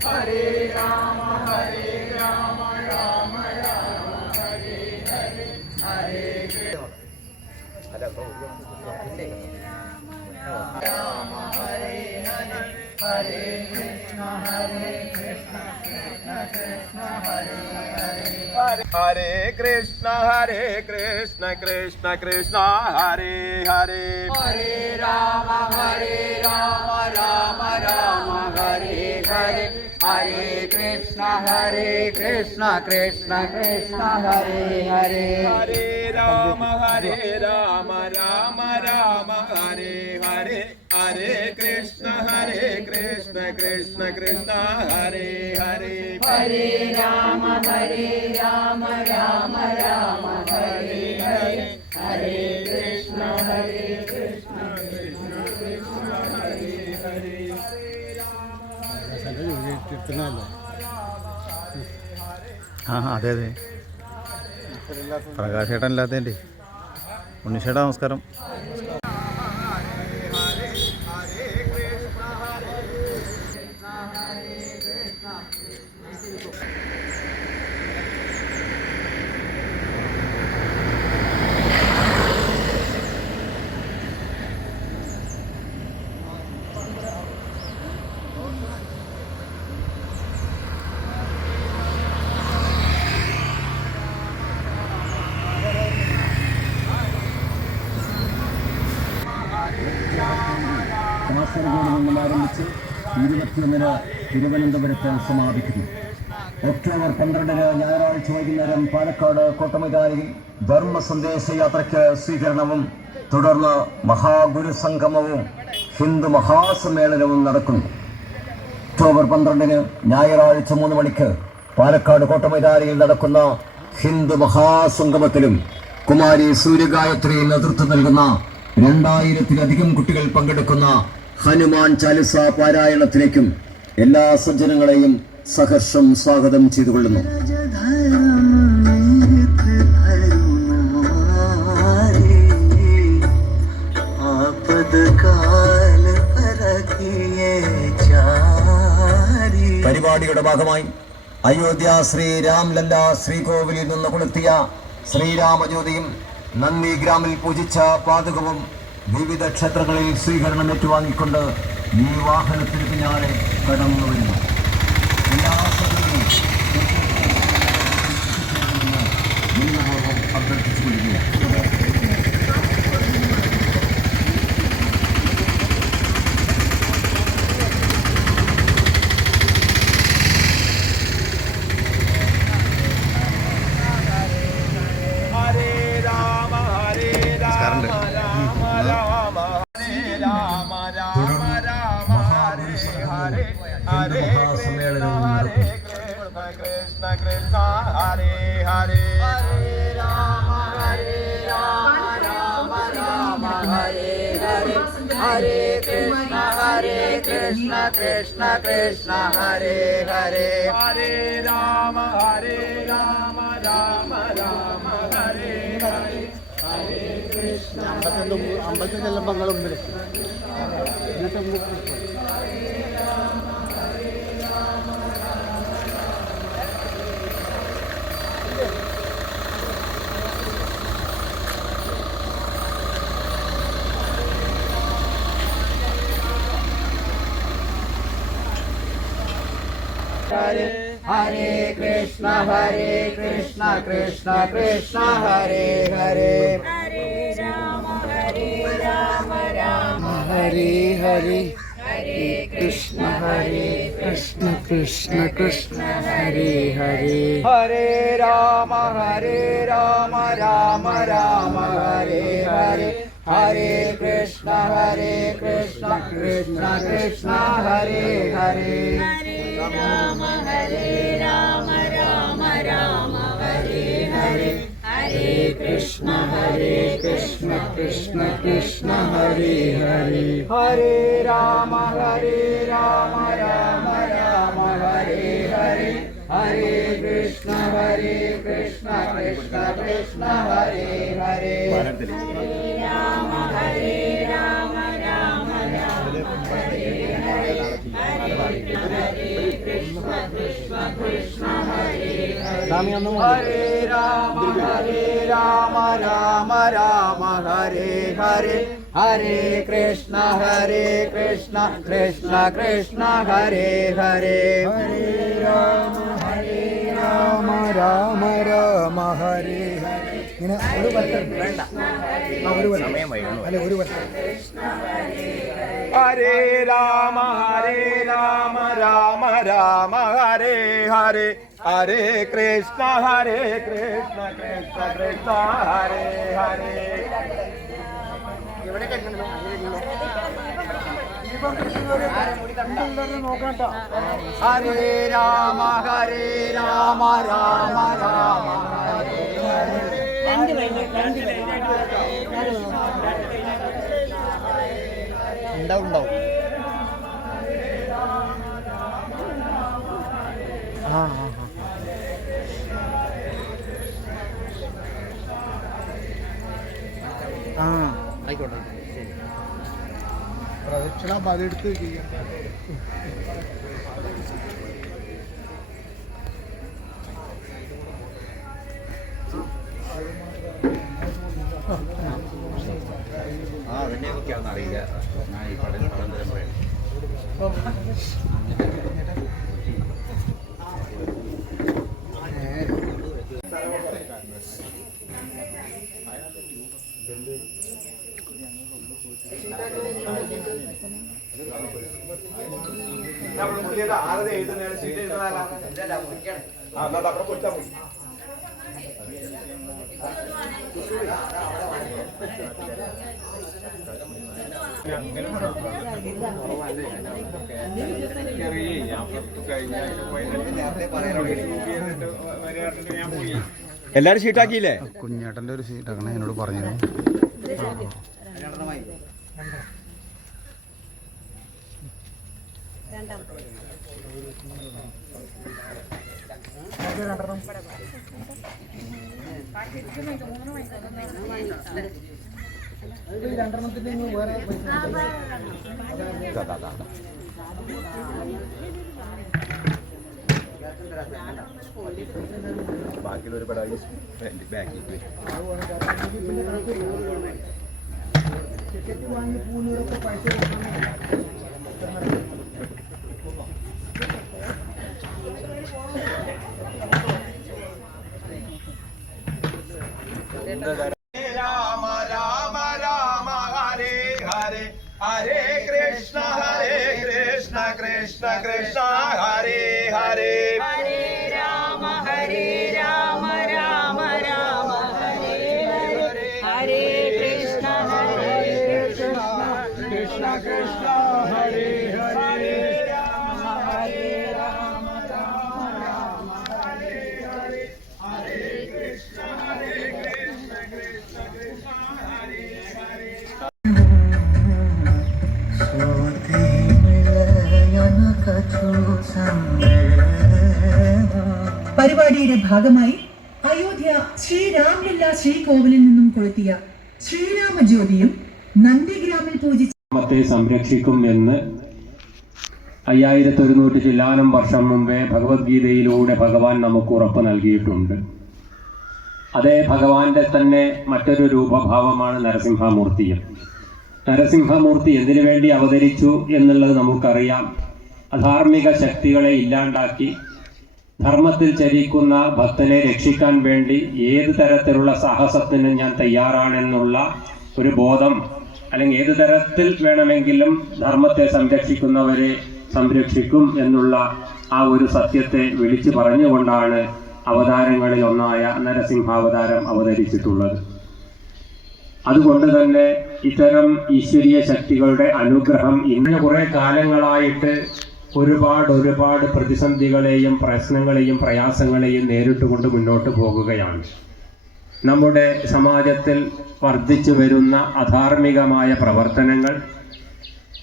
Hare Rama, Rama Rama, Hare Hare, Hare Krishna. Rama, Hare Hare, Hare Krishna, Krishna Krishna, Hare Hare. Hare Krishna, Krishna Krishna, Hare Hare. Hare Rama, Rama Rama, Hare Hare. Hare Krishna, Krishna Krishna, Hare Hare. Hare Rama, Rama Rama, Hare Hare. Hare Krishna, Krishna Krishna, Hare Hare. Hare Rama, Rama Rama, Hare Hare. Hare Krishna, Krishna Krishna, Hare Hare. അതെ അതെ പ്രകാശേട്ടൻ ഇല്ലാത്തതിൻ്റെ ഉണ്ണിച്ചേട്ടാ നമസ്കാരം. കാസർഗോഡ് നിന്നും ആരംഭിച്ച് 21-ന് തിരുവനന്തപുരത്ത് സമാപിക്കുന്നു. October 12-ന് ഞായറാഴ്ച വൈകുന്നേരം പാലക്കാട് കോട്ടമൈതാനിയിൽ ധർമ്മ സന്ദേശ യാത്രയ്ക്ക് സ്വീകരണവും തുടർന്ന് മഹാഗുരു സംഗമവും ഹിന്ദു മഹാസമ്മേളനവും നടക്കുന്നു. ഒക്ടോബർ 12-ന് ഞായറാഴ്ച 3 മണിക്ക് പാലക്കാട് കോട്ടമൈതാനിയിൽ നടക്കുന്ന ഹിന്ദു മഹാസംഗമത്തിലും കുമാരി സൂര്യഗായത്രി നേതൃത്വം നൽകുന്ന 2000-ലധികം കുട്ടികൾ പങ്കെടുക്കുന്ന ഹനുമാൻ ചാലിസ പാരായണത്തിലേക്കും എല്ലാ സജ്ജനങ്ങളെയും സഹർഷം സ്വാഗതം ചെയ്തുകൊള്ളുന്നു. പരിപാടിയുടെ ഭാഗമായി അയോധ്യ ശ്രീരാംലല്ല ശ്രീകോവിലിൽ നിന്ന് കൊളുത്തിയ ശ്രീരാമജ്യോതിയും നന്ദി ഗ്രാമിൽ പൂജിച്ച പാതകവും വിവിധ ക്ഷേത്രങ്ങളിൽ സ്വീകരണം ഏറ്റുവാങ്ങിക്കൊണ്ട് ഈ വാഹനത്തിന് പിന്നാലെ കടന്നു വരുന്നു. എല്ലാ അഭ്യർത്ഥിച്ചുകൊണ്ടിരിക്കുക. സമ്മേളനവും നടക്കും. കൃഷ്ണ കൃഷ്ണ ഹരേ ഹരേ. ഹരേ രാമ രാമ രാമ ഹരേ ഹരേ. ഹരേ കൃഷ്ണ കൃഷ്ണ കൃഷ്ണ ഹരേ ഹരേ. ഹരേ രാമ രാമ രാമ ഹരേ ഹരേ. ഹരേ Krishna 55 ബംഗളുണ്ട്. Hare Krishna Krishna Krishna Hare Hare. Hare Rama Rama Hare Hare. Hare Krishna Krishna Krishna Hare Hare. Hare Rama Rama Rama Hare Hare. Hare Krishna Krishna Krishna Hare Hare. Rama Rama Rama Hare Hare. Hare Krishna Krishna Krishna Hare Hare. Hare Rama Rama Rama Hare Hare. Hare Krishna Krishna Krishna Hare Hare. Hare Rama Rama Rama Hare Hare. Hare Krishna Rama Rama Hare ഹരേ ഹരേ കൃഷ്ണ കൃഷ്ണ കൃഷ്ണ ഹരേ ഹരേ ഹരേ രാമ രാമ രാമ ഹരേ ഹരേ. ഇങ്ങനെ ഒരു വർഷം വേണ്ട, ഒരു വർഷം അല്ല ഒരു വർഷം. ഹരേ രാമ രാമ രാമ ഹരേ ഹരേ ഹരേ കൃഷ്ണ കൃഷ്ണ കൃഷ്ണ ഹരേ ഹരേ. ഹരേ രാമ രാമ രാമ ഹരേ ഹരേ. ഉണ്ടാവും. ആയിക്കോട്ടെ. പ്രദക്ഷിണ പതെടുത്ത് ചെയ്യാം. അതിനെയൊക്കെയാണെന്ന് അറിയില്ല. ഞാൻ ഈ പഠനം പറയാം. എല്ലാരും ഷീട്ടാക്കിയില്ലേ? കുഞ്ഞേട്ടൻ്റെ ഒരു ഷീട്ടാക്കണം എന്നോട് പറഞ്ഞിരുന്നു. ബാക്കിയുള്ളൊരു പടാതി ബാക്കിൽ രാമ രാമ രാമ ഹരേ ഹരേ ഹരേ കൃഷ്ണ കൃഷ്ണ കൃഷ്ണ ഹരേ ഹരേ. ഹരേ രാമ രാമ രാമ ഹരേ ഹരേ ഹരേ കൃഷ്ണ കൃഷ്ണ കൃഷ്ണ ഹരേ ഹരേ. ഹരേ രാമ രാമ രാമ ഹരേ ഹരേ ഹരേ കൃഷ്ണ കൃഷ്ണ കൃഷ്ണ ഹരേ ഹരേ. പരിപാടിയുടെ ഭാഗമായി അയോധ്യ ശ്രീരാംലല്ല ശ്രീകോവിലിൽ നിന്നും കൊളുത്തിയ ശ്രീരാമജ്യോതിയും നന്ദിഗ്രാമിൽ പൂജിച്ച ത്തെ സംരക്ഷിക്കും എന്ന് 5100 ചില്ലാനം വർഷം മുമ്പേ ഭഗവത്ഗീതയിലൂടെ ഭഗവാൻ നമുക്ക് ഉറപ്പ് നൽകിയിട്ടുണ്ട്. അതേ ഭഗവാന്റെ തന്നെ മറ്റൊരു രൂപഭാവമാണ് നരസിംഹമൂർത്തിയും. നരസിംഹമൂർത്തി എന്തിനു വേണ്ടി അവതരിച്ചു എന്നുള്ളത് നമുക്കറിയാം. അധാർമിക ശക്തികളെ ഇല്ലാണ്ടാക്കി ധർമ്മത്തിൽ ചരിക്കുന്ന ഭക്തനെ രക്ഷിക്കാൻ വേണ്ടി ഏത് തരത്തിലുള്ള സാഹസത്തിനും ഞാൻ തയ്യാറാണെന്നുള്ള ഒരു ബോധം, അല്ലെങ്കിൽ ഏതു തരത്തിൽ വേണമെങ്കിലും ധർമ്മത്തെ സംരക്ഷിക്കുന്നവരെ സംരക്ഷിക്കും എന്നുള്ള ആ ഒരു സത്യത്തെ വിളിച്ചു പറഞ്ഞുകൊണ്ടാണ് അവതാരങ്ങളിൽ ഒന്നായ നരസിംഹാവതാരം അവതരിച്ചിട്ടുള്ളത്. അതുകൊണ്ട് തന്നെ ഇത്തരം ഈശ്വരീയ ശക്തികളുടെ അനുഗ്രഹം ഇന്ന് കുറേ കാലങ്ങളായിട്ട് ഒരുപാട് പ്രതിസന്ധികളെയും പ്രശ്നങ്ങളെയും പ്രയാസങ്ങളെയും നേരിട്ടുകൊണ്ട് മുന്നോട്ട് പോകുകയാണ്. നമ്മുടെ സമാജത്തിൽ വർദ്ധിച്ചു വരുന്ന അധാർമികമായ പ്രവർത്തനങ്ങൾ,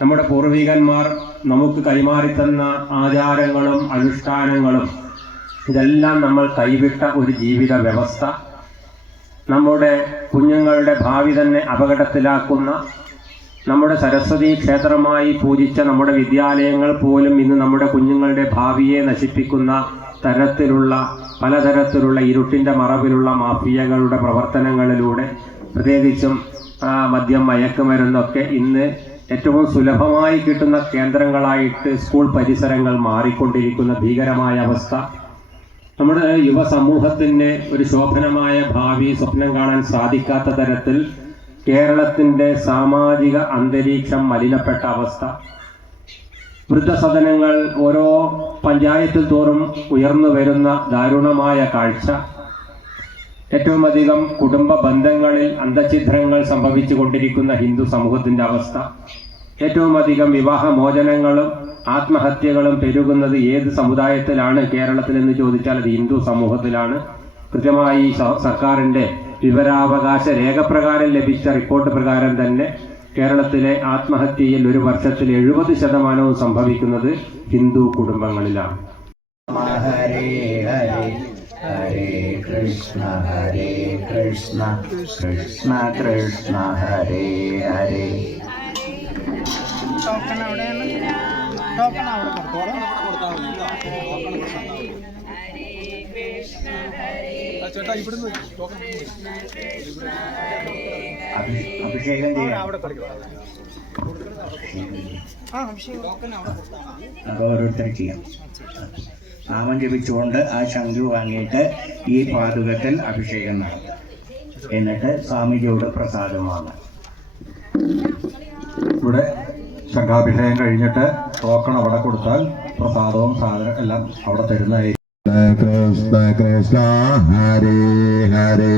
നമ്മുടെ പൂർവികന്മാർ നമുക്ക് കൈമാറിത്തന്ന ആചാരങ്ങളും അനുഷ്ഠാനങ്ങളും, ഇതെല്ലാം നമ്മൾ കൈവിട്ട ഒരു ജീവിത വ്യവസ്ഥ, നമ്മുടെ കുഞ്ഞുങ്ങളുടെ ഭാവി തന്നെ അപകടത്തിലാക്കുന്ന നമ്മുടെ സരസ്വതി ക്ഷേത്രമായി പൂജിച്ച നമ്മുടെ വിദ്യാലയങ്ങൾ പോലും ഇന്ന് നമ്മുടെ കുഞ്ഞുങ്ങളുടെ ഭാവിയെ നശിപ്പിക്കുന്ന തരത്തിലുള്ള പലതരത്തിലുള്ള ഇരുട്ടിൻ്റെ മറവിലുള്ള മാഫിയകളുടെ പ്രവർത്തനങ്ങളിലൂടെ, പ്രത്യേകിച്ചും മദ്യം, മയക്കുമരുന്നൊക്കെ ഇന്ന് ഏറ്റവും സുലഭമായി കിട്ടുന്ന കേന്ദ്രങ്ങളായിട്ട് സ്കൂൾ പരിസരങ്ങൾ മാറിക്കൊണ്ടിരിക്കുന്ന ഭീകരമായ അവസ്ഥ, നമ്മുടെ യുവസമൂഹത്തിന് ഒരു ശോഭനമായ ഭാവി സ്വപ്നം കാണാൻ സാധിക്കാത്ത തരത്തിൽ കേരളത്തിൻ്റെ സാമാജിക അന്തരീക്ഷം മലിനപ്പെട്ട അവസ്ഥ, വൃദ്ധസദനങ്ങൾ ഓരോ പഞ്ചായത്തിൽ തോറും ഉയർന്നു വരുന്ന ദാരുണമായ കാഴ്ച, ഏറ്റവും അധികം കുടുംബ ബന്ധങ്ങളിൽ അന്തഛിദ്രങ്ങൾ സംഭവിച്ചു കൊണ്ടിരിക്കുന്ന ഹിന്ദു സമൂഹത്തിൻ്റെ അവസ്ഥ, ഏറ്റവും അധികം വിവാഹമോചനങ്ങളും ആത്മഹത്യകളും പെരുകുന്നത് ഏത് സമുദായത്തിലാണ് കേരളത്തിൽ എന്ന് ചോദിച്ചാൽ അത് ഹിന്ദു സമൂഹത്തിലാണ്. കൃത്യമായി സർക്കാരിൻ്റെ വിവരാവകാശ രേഖപ്രകാരം ലഭിച്ച റിപ്പോർട്ട് പ്രകാരം തന്നെ കേരളത്തിലെ ആത്മഹത്യയിൽ ഒരു വർഷത്തിൽ 70% സംഭവിക്കുന്നത് ഹിന്ദു കുടുംബങ്ങളിലാണ്. ഹരേ ഹരേ ഹരേ കൃഷ്ണ കൃഷ്ണ കൃഷ്ണ ഹരേ ഹരേ. അഭിഷേകം ചെയ്യാം. അപ്പോൾ ഓരോരുത്തർ ചെയ്യാം. നാമം ജപിച്ചുകൊണ്ട് ആ ശംഖു വാങ്ങിയിട്ട് ഈ പാതുകത്തിൽ അഭിഷേകം നടത്തും. എന്നിട്ട് സ്വാമിജിയോട് പ്രസാദം വാങ്ങാം. ഇവിടെ ശംഖാഭിഷേകം കഴിഞ്ഞിട്ട് ടോക്കൺ അവിടെ കൊടുത്താൽ പ്രസാദവും സാധനം എല്ലാം അവിടെ തരുന്നതായിരിക്കും. കൃഷ്ണ കൃഷ്ണ ഹരേ ഹരേ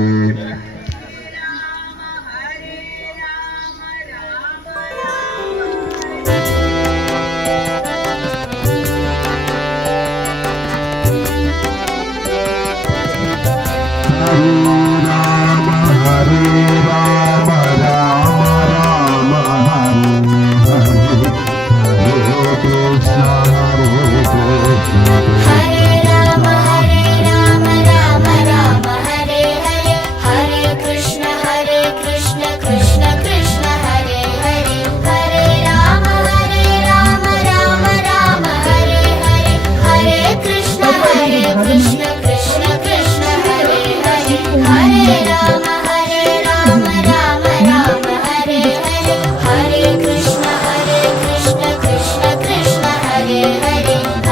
Hare